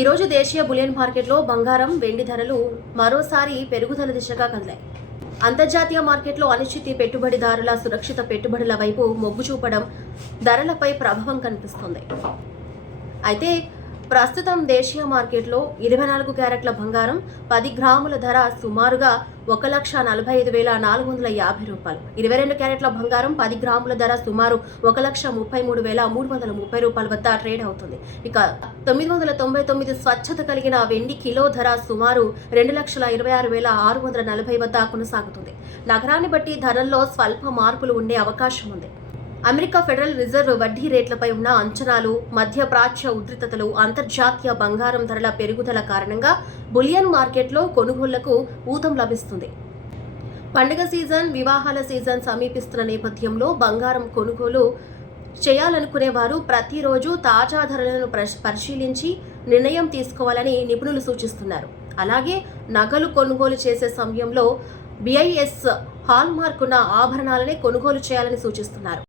ఈరోజు దేశీయ బులియన్ మార్కెట్లో బంగారం, వెండి ధరలు మరోసారి పెరుగుదల దిశగా కదిలాయి. అంతర్జాతీయ మార్కెట్లో అనిశ్చితి పెట్టుబడిదారుల సురక్షిత పెట్టుబడుల వైపు మొగ్గు చూపడం ధరలపై ప్రభావం కనిపిస్తోంది. అయితే ప్రస్తుతం దేశీయ మార్కెట్లో 24 క్యారెట్ల బంగారం 10 గ్రాముల ధర సుమారుగా 1,45,450 రూపాయలు. 22 క్యారెట్ల బంగారం 10 గ్రాముల ధర సుమారు 1,33,330 రూపాయల వద్ద ట్రేడ్ అవుతుంది. ఇక 999 స్వచ్ఛత కలిగిన వెండి కిలో ధర సుమారు 2,26,640 వద్ద కొనసాగుతుంది. నగరాన్ని బట్టి ధరల్లో స్వల్ప మార్పులు ఉండే అవకాశం ఉంది. అమెరికా ఫెడరల్ రిజర్వ్ వడ్డీ రేట్లపై ఉన్న అంచనాలు, మధ్యప్రాచ్య ఉద్రిక్తతలు, అంతర్జాతీయ బంగారం ధరల పెరుగుదల కారణంగా బులియన్ మార్కెట్లో కొనుగోళ్లకు ఊతం లభిస్తుంది. పండుగ సీజన్, వివాహాల సీజన్ సమీపిస్తున్న నేపథ్యంలో బంగారం కొనుగోలు చేయాలనుకునే వారు ప్రతిరోజు తాజా ధరలను పరిశీలించి నిర్ణయం తీసుకోవాలని నిపుణులు సూచిస్తున్నారు. అలాగే నగలు కొనుగోలు చేసే సమయంలో BIS హాల్ మార్కున్న ఆభరణాలనే కొనుగోలు చేయాలని సూచిస్తున్నారు.